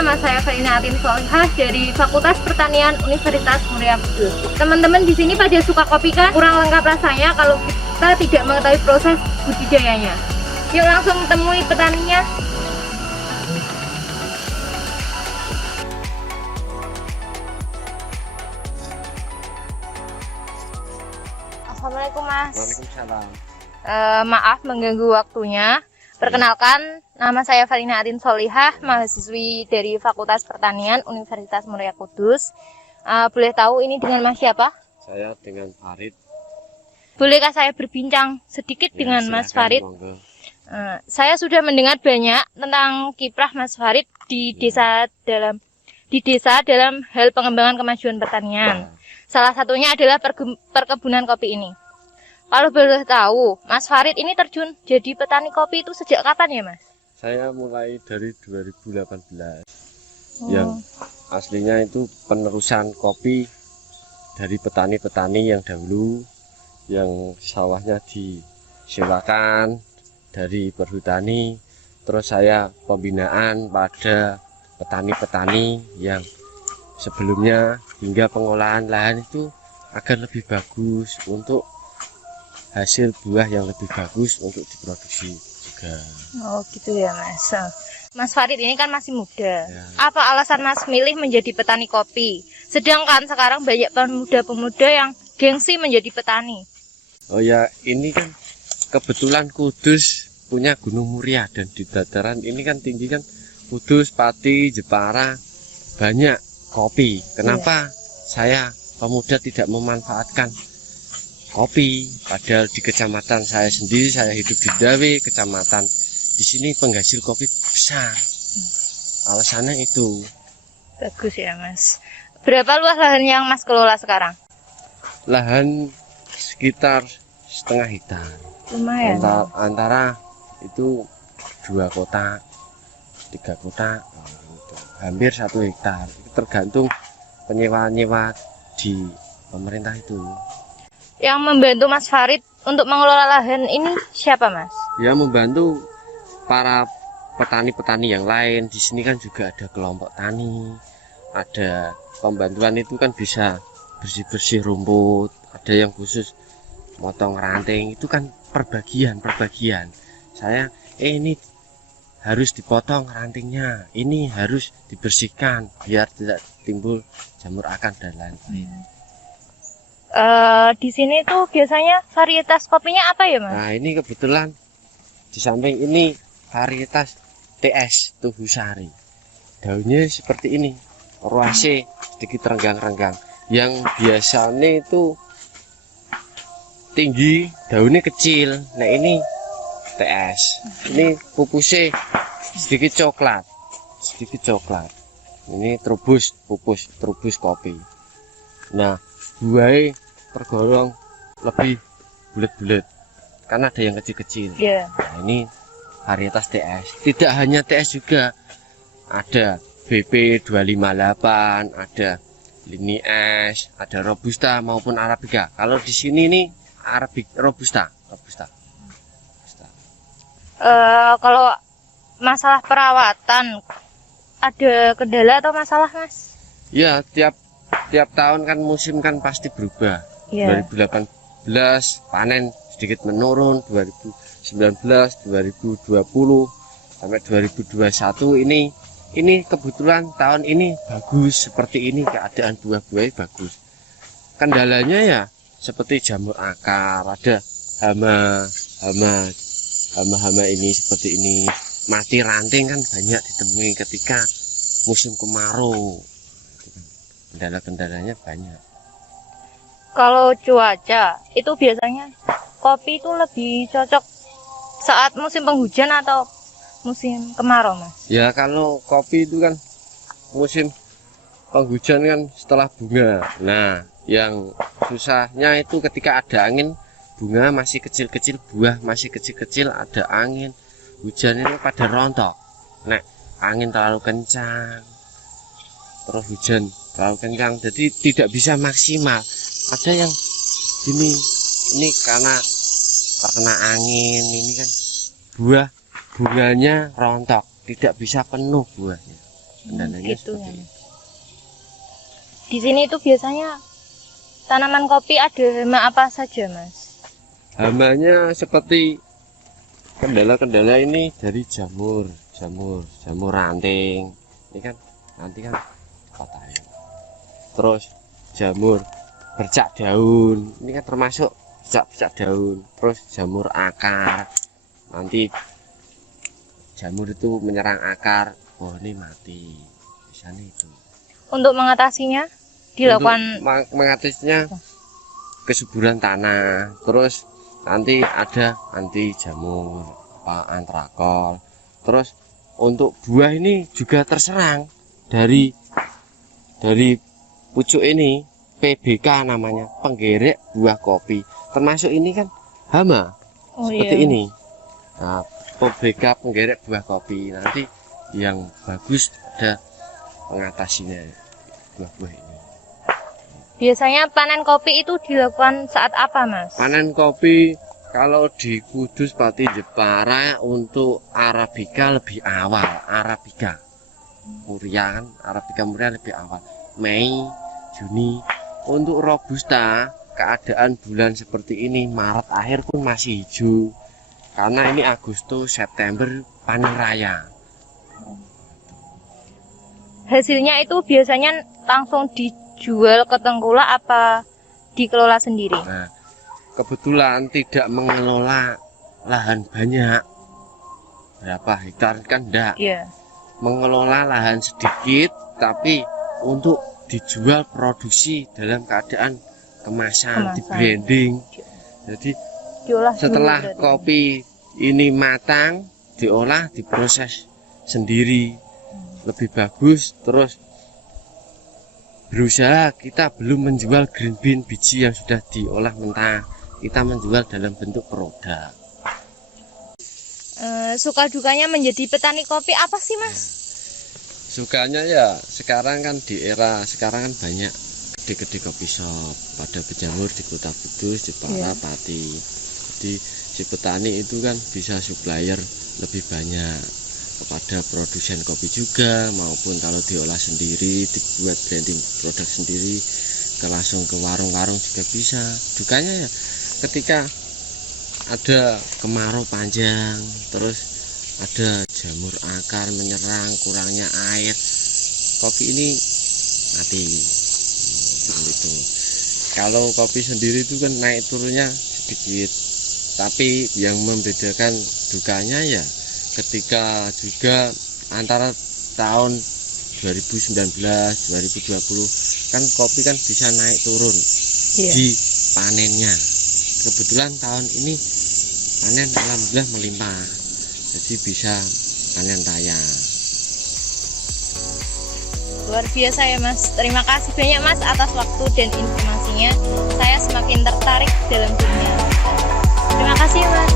nama saya Farina Atin Solihah dari Fakultas Pertanian Universitas Muria Kudus. Teman-teman di sini pada suka kopi kan? Kurang lengkap rasanya kalau kita tidak mengetahui proses budidayanya. Yuk langsung temui petaninya. Assalamualaikum Mas. Waalaikumsalam. Maaf mengganggu waktunya. Perkenalkan, nama saya Farina Atin Solihah, mahasiswi dari Fakultas Pertanian Universitas Muria Kudus. Boleh tahu ini dengan Mas siapa? Saya dengan Farid. Bolehkah saya berbincang sedikit dengan Mas Farid? Saya sudah mendengar banyak tentang kiprah Mas Farid di desa dalam hal pengembangan kemajuan pertanian. Salah satunya adalah perkebunan kopi ini. Kalau boleh tahu, Mas Farid ini terjun jadi petani kopi itu sejak kapan ya, Mas? Saya mulai dari 2018. Yang aslinya itu penerusan kopi dari petani-petani yang dahulu, yang sawahnya disewakan dari perhutani. Terus saya pembinaan pada petani-petani yang sebelumnya, hingga pengolahan lahan itu agar lebih bagus, untuk hasil buah yang lebih bagus untuk diproduksi juga. Oh gitu ya Mas. Mas Farid ini kan masih muda. Ya. Apa alasan Mas milih menjadi petani kopi? Sedangkan sekarang banyak pemuda-pemuda yang gengsi menjadi petani. Oh ya, ini kan kebetulan Kudus punya Gunung Muria, dan di dataran ini kan tinggi kan, Kudus, Pati, Jepara, banyak kopi. Kenapa saya pemuda tidak memanfaatkan kopi? Padahal di kecamatan saya sendiri, saya hidup di Dawe, kecamatan di sini penghasil kopi besar. Alasannya itu. Bagus ya Mas. Berapa luas lahan yang Mas kelola sekarang? Lahan sekitar setengah hektar. Lumayan. Antara itu 2 kotak, 3 kotak, gitu. Hampir 1 hektar. Itu tergantung penyewa-nyewa di pemerintah itu. Yang membantu Mas Farid untuk mengelola lahan ini siapa Mas? Ya, membantu para petani-petani yang lain. Di sini kan juga ada kelompok tani, ada pembantuan itu kan, bisa bersih-bersih rumput, ada yang khusus motong ranting, itu kan perbagian. Saya ini harus dipotong rantingnya, ini harus dibersihkan biar tidak timbul jamur akar dan lain-lain. Di sini tuh biasanya varietas kopinya apa ya Mas? Nah, ini kebetulan di samping ini varietas TS Tuhusari. Daunnya seperti ini, roase sedikit renggang-renggang. Yang biasanya itu tinggi, daunnya kecil. Nah, ini TS. Ini pupusnya sedikit coklat. Ini trubus kopi. Nah, buahnya tergolong lebih bulat-bulat, karena ada yang kecil-kecil. Nah, ini varietas TS. Tidak hanya TS juga, ada BP 258, ada Lini S, ada Robusta maupun Arabica. Kalau di sini nih Robusta. Kalau masalah perawatan ada kendala atau masalah Mas? Ya, tiap tahun kan musim kan pasti berubah. 2018 panen sedikit menurun, 2019, 2020 sampai 2021 ini kebetulan tahun ini bagus seperti ini, keadaan buah-buahnya bagus. Kendalanya ya seperti jamur akar, ada hama ini seperti ini, mati ranting kan banyak ditemui ketika musim kemarau. Kendala-kendalanya banyak. Kalau cuaca itu biasanya kopi itu lebih cocok saat musim penghujan atau musim kemarau Mas? Ya, kalau kopi itu kan musim penghujan kan setelah bunga. Nah, yang susahnya itu ketika ada angin, bunga masih kecil-kecil, buah masih kecil-kecil, ada angin, hujan itu pada rontok. Nah, angin terlalu kencang, terus hujan terlalu kencang, jadi tidak bisa maksimal. Ada yang ini karena terkena angin, ini kan bunganya rontok, tidak bisa penuh buahnya. Kendalanya Gitu seperti ya. itu. Di sini itu biasanya tanaman kopi ada hama apa saja, Mas? Hamanya seperti kendala-kendala ini dari jamur ranting. Ini kan nanti kan kotain. Terus jamur bercak daun, ini kan termasuk bercak daun. Terus jamur akar, nanti jamur itu menyerang akar, oh ini mati, biasanya itu. Untuk mengatasinya dilakukan Untuk mengatasinya kesuburan tanah, terus nanti ada anti jamur, antrakol. Terus untuk buah ini juga terserang dari pucuk ini, PBK namanya, penggerek buah kopi. Termasuk ini kan hama, seperti iya. ini. Nah, PBK penggerek buah kopi, nanti yang bagus ada pengatasinya buah-buah ini. Biasanya panen kopi itu dilakukan saat apa, Mas? Panen kopi kalau di Kudus Pati Jepara untuk Arabica lebih awal. Arabica Muria kan, Arabica Muria lebih awal, Mei, Juni. Untuk Robusta keadaan bulan seperti ini, Maret akhir pun masih hijau, karena ini Agustus September panen raya. Hasilnya itu biasanya langsung dijual ke tengkulak apa dikelola sendiri? Nah, kebetulan tidak mengelola lahan banyak, berapa hektar kan enggak. Iya. Mengelola lahan sedikit tapi untuk dijual produksi dalam keadaan kemasan, di branding. Jadi Diolah setelah dulu berarti. kopi ini matang, diolah, diproses sendiri lebih bagus. Terus berusaha kita belum menjual green bean biji yang sudah diolah mentah, kita menjual dalam bentuk produk. Suka dukanya menjadi petani kopi apa sih, Mas? Sukanya ya sekarang kan di era sekarang kan banyak gede-gede kopi shop pada berjamur di Kota Kudus, di Jepara, Pati. Jadi si petani itu kan bisa supplier lebih banyak kepada produsen kopi juga, maupun kalau diolah sendiri, dibuat branding produk sendiri, langsung ke warung-warung juga bisa. Dukanya ya ketika ada kemarau panjang, terus ada jamur akar menyerang, kurangnya air, kopi ini mati. Gitu. Kalau kopi sendiri itu kan naik turunnya sedikit, tapi yang membedakan dukanya ya ketika juga antara tahun 2019 2020 kan kopi kan bisa naik turun di panennya. Kebetulan tahun ini panen alhamdulillah melimpah, jadi bisa panen raya. Luar biasa ya, Mas. Terima kasih banyak, Mas, atas waktu dan informasinya. Saya semakin tertarik dalam dunia. Terima kasih, Mas.